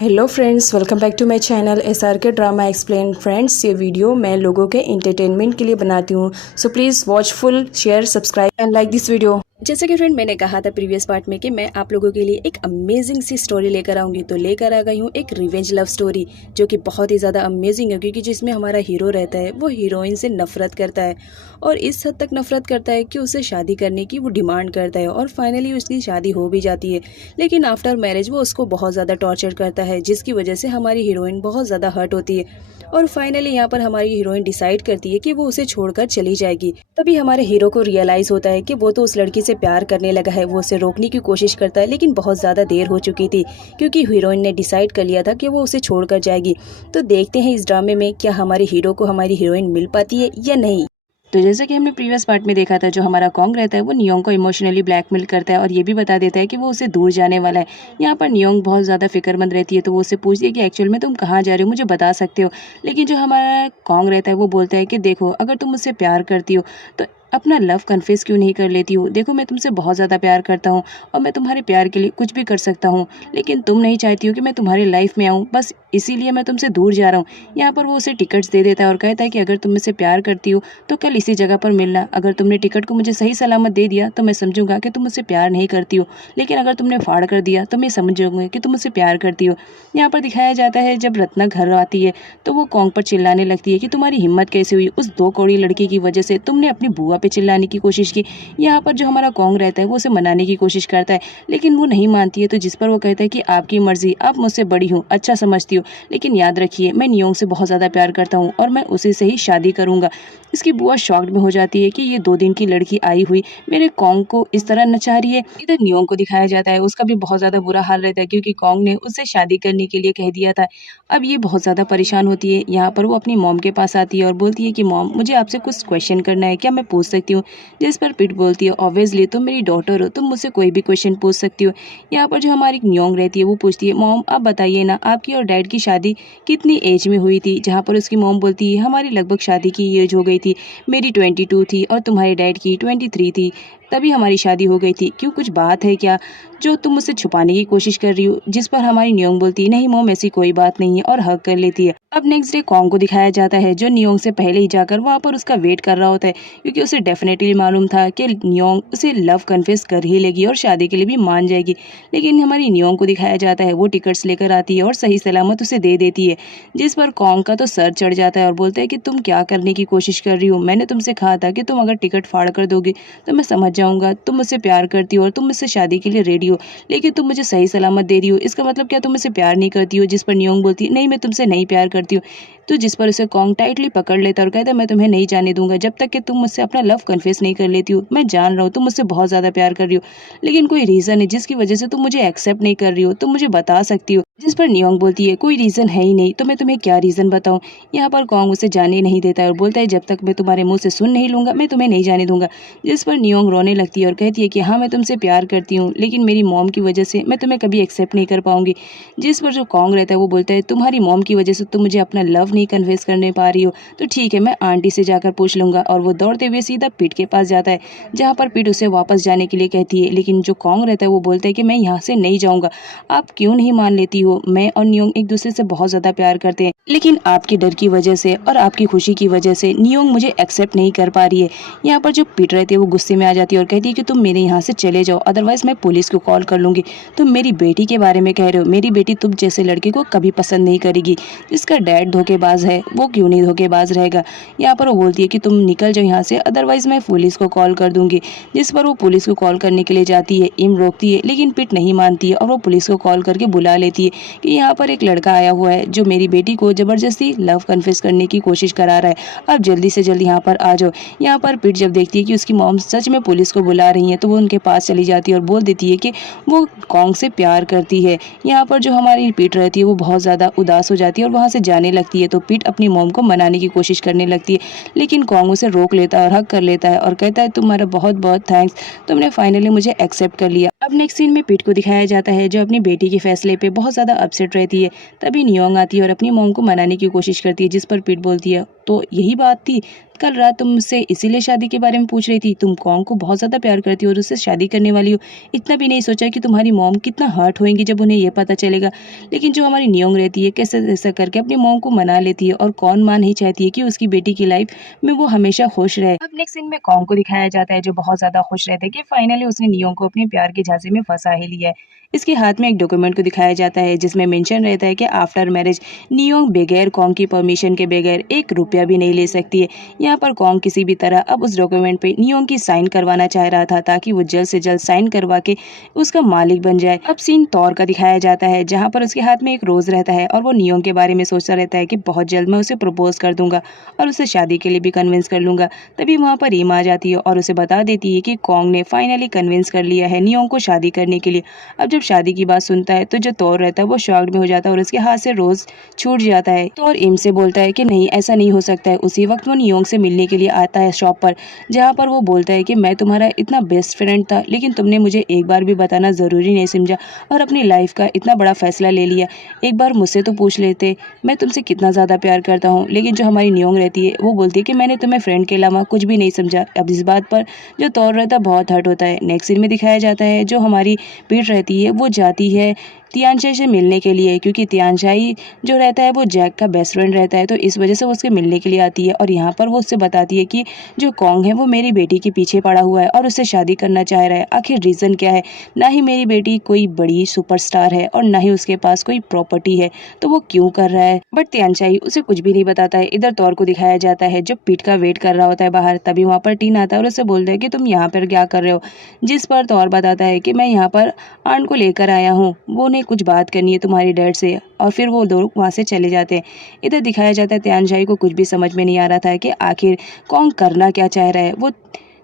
Hello friends, welcome back to my channel SRK drama explain. Friends, ये video मैं लोगों के एंटरटेनमेंट के लिए बनाती हूँ, so please watch full, share, subscribe and like this video. जैसे कि फ्रेंड मैंने कहा था प्रीवियस पार्ट में कि मैं आप लोगों के लिए एक अमेजिंग सी स्टोरी लेकर आऊँगी, तो लेकर आ गई हूँ एक रिवेंज लव स्टोरी जो कि बहुत ही ज़्यादा अमेजिंग है, क्योंकि जिसमें हमारा हीरो रहता है वो हीरोइन से नफरत करता है और इस हद तक नफरत करता है कि उससे शादी करने की वो डिमांड करता है और फाइनली उसकी शादी हो भी जाती है। लेकिन आफ्टर मैरिज वो उसको बहुत ज़्यादा टॉर्चर करता है, जिसकी वजह से हमारी हीरोइन बहुत ज़्यादा हर्ट होती है और फाइनली यहाँ पर हमारी हीरोइन डिसाइड करती है कि वो उसे छोड़कर चली जाएगी। तभी हमारे हीरो को रियलाइज होता है कि वो तो उस लड़की से प्यार करने लगा है। वो उसे रोकने की कोशिश करता है लेकिन बहुत ज़्यादा देर हो चुकी थी, क्योंकि हीरोइन ने डिसाइड कर लिया था कि वो उसे छोड़कर जाएगी। तो देखते हैं इस ड्रामे में क्या हमारे हीरो को हमारी हीरोइन मिल पाती है या नहीं। तो जैसा कि हमने प्रीवियस पार्ट में देखा था, जो हमारा कॉन्ग रहता है वो नियोंग को इमोशनली ब्लैकमेल करता है और ये भी बता देता है कि वो उसे दूर जाने वाला है। यहाँ पर नियोंग बहुत ज़्यादा फिक्रमंद रहती है, तो वो उससे पूछती है कि एक्चुअल में तुम कहाँ जा रहे हो, मुझे बता सकते हो। लेकिन जो हमारा कॉन्ग रहता है वो बोलता है कि देखो, अगर तुम मुझसे प्यार करती हो तो अपना लव कन्फेस क्यों नहीं कर लेती हो। देखो, मैं तुमसे बहुत ज़्यादा प्यार करता हूँ और मैं तुम्हारे प्यार के लिए कुछ भी कर सकता हूँ, लेकिन तुम नहीं चाहती हो कि मैं तुम्हारी लाइफ में आऊँ, बस इसीलिए मैं तुमसे दूर जा रहा हूँ। यहाँ पर वो उसे टिकट्स दे देता है और कहता है कि अगर तुम मुझसे प्यार करती हो तो कल इसी जगह पर मिलना। अगर तुमने टिकट को मुझे सही सलामत दे दिया तो मैं समझूंगा कि तुम मुझसे प्यार नहीं करती हो, लेकिन अगर तुमने फाड़ कर दिया तो मैं समझ जाऊंगी कि तुम मुझसे प्यार करती हो। यहाँ पर दिखाया जाता है जब रत्ना घर आती है तो वो कॉन्ग पर चिल्लाने लगती है कि तुम्हारी हिम्मत कैसे हुई, उस 2 कौड़ी लड़की की वजह से तुमने अपनी बुआ पे चिल्लाने की कोशिश की। यहाँ पर जो हमारा कॉन्ग रहता है वो उसे मनाने की कोशिश करता है, लेकिन वो नहीं मानती है। तो जिस पर वो कहता है कि आपकी मर्जी, आप मुझसे बड़ी हूँ, अच्छा समझती हो, लेकिन याद रखिए मैं नियोंग से बहुत ज़्यादा प्यार करता हूँ और मैं उसी से ही शादी करूँगा। इसकी बुआ शॉक्ड में हो जाती है कि ये 2 दिन की लड़की आई हुई मेरे कॉन्ग को इस तरह नचा रही है। इधर नियोंग को दिखाया जाता है, उसका भी बहुत ज़्यादा बुरा हाल रहता है, क्योंकि कॉन्ग ने उससे शादी करने के लिए कह दिया था। अब ये बहुत ज़्यादा परेशान होती है। यहाँ पर वो अपनी मॉम के पास आती है और बोलती है कि मॉम, मुझे आपसे कुछ क्वेश्चन करना है, क्या मैं पूछ सकती हूँ। जिस पर पिट बोलती है, ऑब्वियसली तुम मेरी डॉटर हो, तुम मुझसे कोई भी क्वेश्चन पूछ सकती हो। यहाँ पर जो हमारी नियोंग रहती है वो पूछती है, मॉम आप बताइए ना, आपकी और डैड की शादी कितनी एज में हुई थी। जहाँ पर उसकी मॉम बोलती है, हमारी लगभग शादी की एज हो गई थी, मेरी 22 थी और तुम्हारे डैड की 23 थी, तभी हमारी शादी हो गई थी। क्यों, कुछ बात है क्या जो तुम मुझसे छुपाने की कोशिश कर रही हो। जिस पर हमारी नियोंग बोलती है, नहीं मॉम ऐसी कोई बात नहीं है, और हग कर लेती है। अब नेक्स्ट डे कॉन्ग को दिखाया जाता है, जो नियोंग से पहले ही जाकर वहाँ पर उसका वेट कर रहा होता है, क्योंकि उसे डेफिनेटली मालूम था कि नियोंग उसे लव कन्फेस कर ही लेगी और शादी के लिए भी मान जाएगी। लेकिन हमारी नियोंग को दिखाया जाता है, वो टिकट्स लेकर आती है और सही सलामत उसे दे देती है। जिस पर कॉन्ग का तो सर चढ़ जाता है और बोलता है कि तुम क्या करने की कोशिश कर रही हो। मैंने तुमसे कहा था कि तुम अगर टिकट फाड़ कर दोगी तो मैं समझ जाऊंगा तुम मुझसे प्यार करती हो और तुम मुझसे शादी के लिए रेडी हो, लेकिन तुम मुझे सही सलामत दे रही हो, इसका मतलब क्या तुम मुझसे प्यार नहीं करती हो। जिस पर नियोंग बोलती है, नहीं मैं तुमसे नहीं प्यार करती हूँ। तो जिस पर उसे कॉन्ग टाइटली पकड़ लेता है और कहता है, मैं तुम्हें नहीं जाने दूंगा जब तक कि तुम मुझसे अपना लव कन्फेस नहीं कर लेती हो। मैं जान रहा हूँ तुम मुझसे बहुत ज़्यादा प्यार कर रही हो, लेकिन कोई रीज़न है जिसकी वजह से तुम मुझे एक्सेप्ट नहीं कर रही हो, तुम मुझे बता सकती हो। जिस पर नियोंग बोलती है, कोई रीज़न है ही नहीं, तो मैं तुम्हें क्या रीज़न बताऊँ। यहाँ पर कॉन्ग उसे जाने नहीं देता है और बोलता है, जब तक मैं तुम्हारे मुँह से सुन नहीं लूँगा मैं तुम्हें नहीं जाने दूंगा। जिस पर नियोंग रोने लगती है और कहती है कि हाँ मैं तुमसे प्यार करती हूँ, लेकिन मेरी मॉम की वजह से मैं तुम्हें कभी एक्सेप्ट नहीं कर पाऊंगी। जिस पर जो कॉन्ग रहता है वो बोलता है, तुम्हारी मॉम की वजह से तुम मुझे अपना लव नहीं कन्फेस करने पा रही हो, तो ठीक है मैं आंटी से जाकर पूछ लूंगा। और वो दौड़ते हुए सीधा पिट के पास जाता है, जहाँ पर पिट उसे वापस जाने के लिए कहती है, लेकिन जो कॉन्ग रहता है वो बोलता है कि मैं यहाँ से नहीं जाऊँगा। आप क्यों नहीं मान लेती हो, मैं और नियोंग एक दूसरे से बहुत ज़्यादा प्यार करते हैं, लेकिन आपके डर की वजह से और आपकी खुशी की वजह से नियोंग मुझे एक्सेप्ट नहीं कर पा रही है। यहाँ पर जो पिट रहती है वो गुस्से में आ जाती है और कहती है कि तुम मेरे यहाँ से चले जाओ, अदरवाइज मैं पुलिस को कॉल कर लूँगी। तुम मेरी बेटी के बारे में कह रहे हो, मेरी बेटी तुम जैसे लड़के को कभी पसंद नहीं करेगी। जिसका डैड धोखेबाज है वो क्यों नहीं धोखेबाज रहेगा। यहाँ पर वो बोलती है कि तुम निकल जाओ यहाँ से, अदरवाइज मैं पुलिस को कॉल कर दूंगी। जिस पर वो पुलिस को कॉल करने के लिए जाती है, इम रोकती है, लेकिन पिट नहीं मानती है और वो पुलिस को कॉल करके बुला लेती है कि यहाँ पर एक लड़का आया हुआ है जो मेरी बेटी को जबरदस्ती लव कन्फेस करने की कोशिश करा रहा है, आप जल्दी से जल्दी यहाँ पर आ जाओ। यहाँ पर पिट जब देखती है कि उसकी मॉम सच में पुलिस को बुला रही है, तो वो उनके पास चली जाती है और बोल देती है कि वो कॉन्ग से प्यार करती है। यहाँ पर जो हमारी पिट रहती है वो बहुत ज़्यादा उदास हो जाती है और वहाँ से जाने लगती है। तो पिट अपनी मॉम को मनाने की कोशिश करने लगती है, लेकिन कॉन्ग उसे रोक लेता है और हक कर लेता है और कहता है, तुम्हारा बहुत बहुत थैंक्स, तुमने फाइनली मुझे एक्सेप्ट कर लिया। अब नेक्स्ट सीन में पिट को दिखाया जाता है, जो अपनी बेटी के फैसले पे बहुत ज़्यादा अपसेट रहती है। तभी नियोंग आती है और अपनी मॉम को मनाने की कोशिश करती है, जिस पर पिट बोलती है, तो यही बात थी, कल रात तुम मुझसे इसीलिए शादी के बारे में पूछ रही थी। तुम कॉन्ग को बहुत ज़्यादा प्यार करती हो और उससे शादी करने वाली हो। इतना भी नहीं सोचा कि तुम्हारी मॉम कितना हर्ट होएंगी जब उन्हें ये पता चलेगा। लेकिन जो हमारी नियोंग रहती है, कैसे ऐसा करके अपनी मॉम को मना लेती है, और कौन माँ नहीं चाहती है कि उसकी बेटी की लाइफ में वो हमेशा खुश रहे। अब नेक्स्ट सीन में कॉन्ग को दिखाया जाता है जो बहुत ज़्यादा खुश रहता है कि फाइनली उसने नियोंग को अपने प्यार के झांसे में फंसा ही लिया है। इसके हाथ में एक डॉक्यूमेंट को दिखाया जाता है जिसमें मेंशन रहता है कि आफ्टर मैरिज नियोंग बगैर कॉन्ग की परमिशन के बगैर 1 रुपया भी नहीं ले सकती है। यहाँ पर कॉन्ग किसी भी तरह अब उस डॉक्यूमेंट पे नियोंग की साइन करवाना चाह रहा था ताकि वो जल्द से जल्द साइन करवा के उसका मालिक बन जाए। अब सीन तौर का दिखाया जाता है जहाँ पर उसके हाथ में एक रोज रहता है और वो नियोंग के बारे में सोचता रहता है कि बहुत जल्द मैं उसे प्रपोज कर दूंगा और उसे शादी के लिए भी कन्विंस कर लूंगा। तभी वहाँ पर रीमा आ जाती है और उसे बता देती है कि कॉन्ग ने फाइनली कन्विंस कर लिया है नियोंग को शादी करने के लिए। अब जब शादी की बात सुनता है तो जो तौर रहता है वो शॉक्ड में हो जाता है और उसके हाथ से रोज छूट जाता है। तो और इम से बोलता है कि नहीं, ऐसा नहीं हो सकता है। उसी वक्त वो नियोंग से मिलने के लिए आता है शॉप पर, जहाँ पर वो बोलता है कि मैं तुम्हारा इतना बेस्ट फ्रेंड था लेकिन तुमने मुझे एक बार भी बताना ज़रूरी नहीं समझा और अपनी लाइफ का इतना बड़ा फैसला ले लिया। एक बार मुझसे तो पूछ लेते, मैं तुमसे कितना ज़्यादा प्यार करता हूँ। लेकिन जो हमारी नियोंग रहती है वो बोलती है कि मैंने तुम्हें फ्रेंड के अलावा कुछ भी नहीं समझा। अब इस बात पर जो तौर रहता है बहुत हर्ट होता है। नेक्स्ट सीन में दिखाया जाता है जो हमारी पीठ रहती है वो जाती है तियानशाई से मिलने के लिए, क्योंकि तियानशाई जो रहता है वो जैक का बेस्ट फ्रेंड रहता है, तो इस वजह से वो उसके मिलने के लिए आती है। और यहाँ पर वो उससे बताती है कि जो कॉन्ग है वो मेरी बेटी के पीछे पड़ा हुआ है और उससे शादी करना चाह रहा है। आखिर रीज़न क्या है? ना ही मेरी बेटी कोई बड़ी सुपरस्टार है और ना ही उसके पास कोई प्रॉपर्टी है, तो वो क्यों कर रहा है? बट तियानशाई उसे कुछ भी नहीं बताता है। इधर तौर को दिखाया जाता है जो पीठ का वेट कर रहा होता है बाहर। तभी वहाँ पर टीन आता है और उससे बोलता है कि तुम यहाँ पर क्या कर रहे हो? जिस पर तौर बताता है कि मैं यहाँ पर आंट को लेकर आया हूँ, वो ने कुछ बात करनी है तुम्हारी डैड से। और फिर वो लोग वहाँ से चले जाते हैं। इधर दिखाया जाता है तियानशाई को कुछ भी समझ में नहीं आ रहा था कि आखिर कौन करना क्या चाह रहा है, वो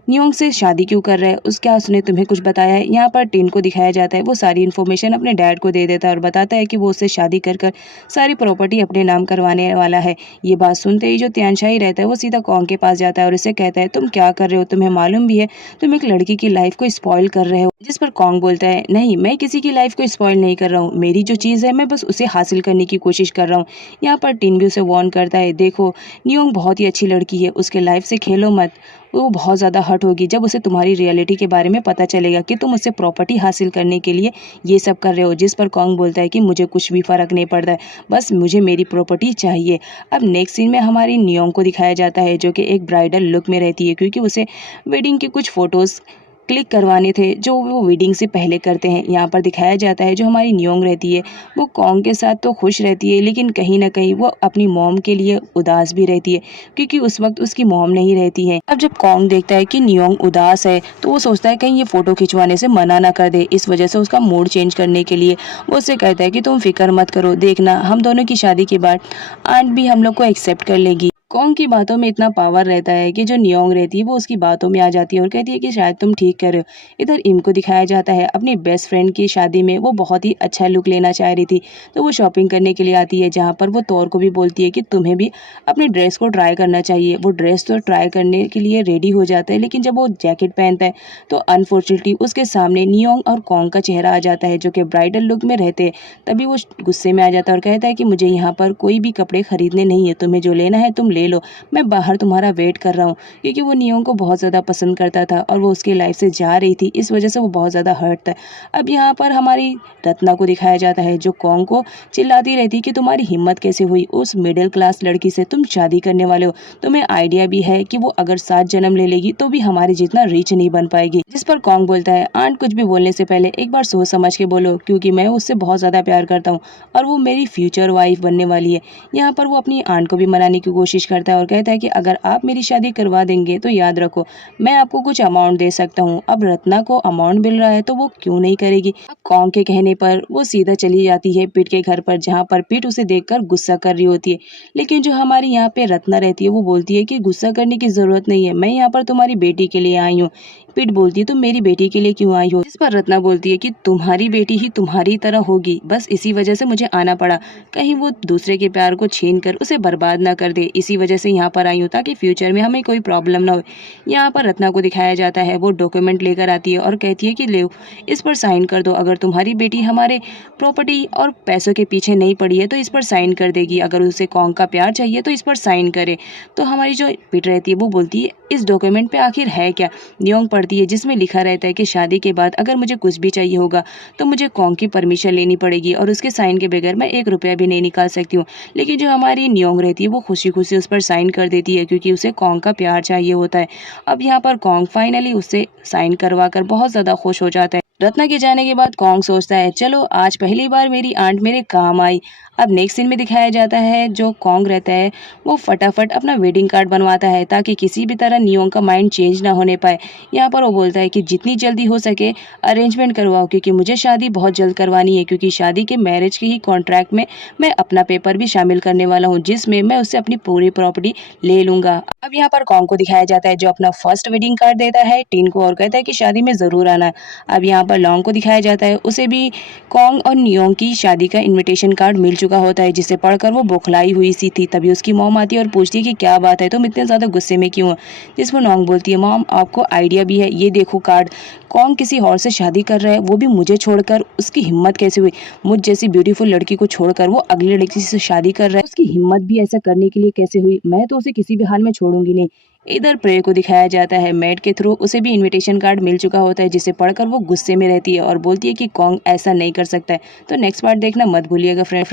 नियोंग से शादी क्यों कर रहा है, उसका उसने तुम्हें कुछ बताया है? यहाँ पर टिन को दिखाया जाता है वो सारी इन्फॉर्मेशन अपने डैड को दे देता है और बताता है कि वो उससे शादी कर कर सारी प्रॉपर्टी अपने नाम करवाने वाला है। ये बात सुनते ही जो तियानशाई रहता है वो सीधा कॉन्ग के पास जाता है और उससे कहता है तुम क्या कर रहे हो? तुम्हें मालूम भी है तुम एक लड़की की लाइफ को स्पॉइल कर रहे हो? जिस पर कॉन्ग बोलता है नहीं, मैं किसी की लाइफ को स्पॉइल नहीं कर रहा हूँ, मेरी जो चीज़ है मैं बस उसे हासिल करने की कोशिश कर रहा हूँ। यहाँ पर टिन भी उसे वार्न करता है देखो नियोंग बहुत ही अच्छी लड़की है, उसके लाइफ से खेलो मत, वो बहुत ज़्यादा हर्ट होगी जब उसे तुम्हारी रियलिटी के बारे में पता चलेगा कि तुम उससे प्रॉपर्टी हासिल करने के लिए ये सब कर रहे हो। जिस पर कॉन्ग बोलता है कि मुझे कुछ भी फ़र्क नहीं पड़ता है, बस मुझे मेरी प्रॉपर्टी चाहिए। अब नेक्स्ट सीन में हमारी नियोंग को दिखाया जाता है जो कि एक ब्राइडल लुक में रहती है, क्योंकि उसे वेडिंग के कुछ फ़ोटोज़ क्लिक करवाने थे जो वो वेडिंग से पहले करते हैं। यहाँ पर दिखाया जाता है जो हमारी नियोंग रहती है वो कॉन्ग के साथ तो खुश रहती है, लेकिन कहीं ना कहीं वो अपनी मॉम के लिए उदास भी रहती है, क्योंकि उस वक्त उसकी मॉम नहीं रहती है। अब जब कॉन्ग देखता है कि नियोंग उदास है तो वो सोचता है कहीं ये फ़ोटो खिंचवाने से मना ना कर दे। इस वजह से उसका मूड चेंज करने के लिए वो उससे कहता है कि तुम फिक्र मत करो, देखना हम दोनों की शादी के बाद आंट भी हम लोग को एक्सेप्ट कर लेगी। कॉन्ग की बातों में इतना पावर रहता है कि जो नियोंग रहती है वो उसकी बातों में आ जाती है और कहती है कि शायद तुम ठीक कर रहे हो। इधर इम को दिखाया जाता है अपनी बेस्ट फ्रेंड की शादी में वो बहुत ही अच्छा लुक लेना चाह रही थी, तो वो शॉपिंग करने के लिए आती है, जहाँ पर वो तौर को भी बोलती है कि तुम्हें भी अपनी ड्रेस को ट्राई करना चाहिए। वो ड्रेस तो ट्राई करने के लिए रेडी हो जाता है, लेकिन जब वो जैकेट पहनता है तो अनफॉर्चुनेटली उसके सामने नियोंग और कॉन्ग का चेहरा आ जाता है जो कि ब्राइडल लुक में रहते हैं। तभी वो गुस्से में आ जाता है और कहता है कि मुझे यहाँ पर कोई भी कपड़े खरीदने नहीं है, तुम्हें जो लेना है तुम ले लो, मैं बाहर तुम्हारा वेट कर रहा हूँ। क्योंकि वो नियोंग को बहुत ज़्यादा पसंद करता था और वो उसकी लाइफ से जा रही थी, इस वजह से वो बहुत ज़्यादा हर्ट था। अब यहाँ पर हमारी रत्ना को दिखाया जाता है जो कॉन्ग को चिल्लाती रहती कि तुम्हारी हिम्मत कैसे हुई, उस मिडिल क्लास लड़की से तुम शादी करने वाले हो, तुम्हें आइडिया भी है कि वो अगर 7 जन्म ले लेगी तो भी हमारे जितना रीच नहीं बन पाएगी। जिस पर कॉन्ग बोलता है आंट कुछ भी बोलने से पहले एक बार सोच समझ के बोलो, क्योंकि मैं उससे बहुत ज़्यादा प्यार करता हूँ और वो मेरी फ्यूचर वाइफ बनने वाली है। यहाँ पर वो अपनी आंट को भी मनाने की कोशिश करता है और कहता है कि अगर आप मेरी शादी करवा देंगे तो याद रखो मैं आपको कुछ अमाउंट दे सकता हूँ। अब रत्ना को अमाउंट मिल रहा है तो वो क्यों नहीं करेगी। अब कॉन्ग के कहने पर वो सीधा चली जाती है पीट के घर पर, जहाँ पर पीट उसे देखकर गुस्सा कर रही होती है। लेकिन जो हमारी यहाँ पे रत्ना रहती है वो बोलती है कि गुस्सा करने की जरूरत नहीं है, मैं यहाँ पर तुम्हारी बेटी के लिए आई हूँ, पीठ बोलती है तुम मेरी बेटी के लिए क्यों आई हो, जिस पर रत्ना बोलती है कि तुम्हारी बेटी ही तुम्हारी तरह होगी, बस इसी वजह से मुझे आना पड़ा, कहीं वो दूसरे के प्यार को छीन कर उसे बर्बाद ना कर दे, इसी वजह से यहाँ पर आई हूँ ताकि फ्यूचर में हमें कोई प्रॉब्लम ना हो। यहाँ पर रत्ना को दिखाया जाता है वो डॉक्यूमेंट लेकर आती है और कहती है कि ले इस पर साइन कर दो, अगर तुम्हारी बेटी हमारे प्रॉपर्टी और पैसों के पीछे नहीं पड़ी है तो इस पर साइन कर देगी, अगर उसे कॉन्ग का प्यार चाहिए तो इस पर साइन करे। तो हमारी जो पीठ रहती है वो बोलती है इस डॉक्यूमेंट पे आखिर है क्या। नियोंग पढ़ती है जिसमें लिखा रहता है कि शादी के बाद अगर मुझे कुछ भी चाहिए होगा तो मुझे कॉन्ग की परमिशन लेनी पड़ेगी और उसके साइन के बगैर मैं 1 रुपया भी नहीं निकाल सकती हूँ। लेकिन जो हमारी नियोंग रहती है वो खुशी खुशी उस पर साइन कर देती है क्योंकि उसे कॉन्ग का प्यार चाहिए होता है। अब यहाँ पर कॉन्ग फाइनली उससे साइन करवा कर बहुत ज़्यादा खुश हो जाता है। रत्ना के जाने के बाद कॉन्ग सोचता है चलो आज पहली बार मेरी आंट मेरे काम आई। अब नेक्स्ट सीन में दिखाया जाता है जो कॉन्ग रहता है वो फटाफट अपना वेडिंग कार्ड बनवाता है ताकि किसी भी तरह नियोंग का माइंड चेंज ना होने पाए। यहाँ पर वो बोलता है कि जितनी जल्दी हो सके अरेंजमेंट करवाओ क्योंकि मुझे शादी बहुत जल्द करवानी है, क्योंकि शादी के मैरिज के ही कॉन्ट्रैक्ट में मैं अपना पेपर भी शामिल करने वाला हूँ जिसमें मैं उससे अपनी पूरी प्रॉपर्टी ले लूंगा। अब यहाँ पर कॉन्ग को दिखाया जाता है जो अपना फर्स्ट वेडिंग कार्ड देता है टीन को और कहता है कि शादी में जरूर आना। अब यहाँ पर लॉन्ग को दिखाया जाता है उसे भी कॉन्ग और नियोंग की शादी का इनविटेशन कार्ड मिल चुका होता है जिसे पढ़कर वो बौखलाई हुई सी थी। तभी उसकी मॉम आती है और पूछती है कि क्या बात है तुम इतने ज्यादा गुस्से में क्यों हो, जिस पर नोंग बोलती है मॉम आपको आइडिया भी है, ये देखो कार्ड, कॉन्ग किसी और से शादी कर रहा है वो भी मुझे छोड़कर, उसकी हिम्मत कैसे हुई, मुझ जैसी ब्यूटीफुल लड़की को छोड़कर वो अगली लड़की से शादी कर रहा है, उसकी हिम्मत भी ऐसा करने के लिए कैसे हुई, मैं तो उसे किसी भी हाल में छोड़ूंगी नहीं। इधर प्रे को दिखाया जाता है मेड के थ्रू उसे भी इनविटेशन कार्ड मिल चुका होता है जिसे पढ़कर वो गुस्से में रहती है और बोलती है कि कॉन्ग ऐसा नहीं कर सकता है। तो नेक्स्ट पार्ट देखना मत भूलिएगा फ्रेंड।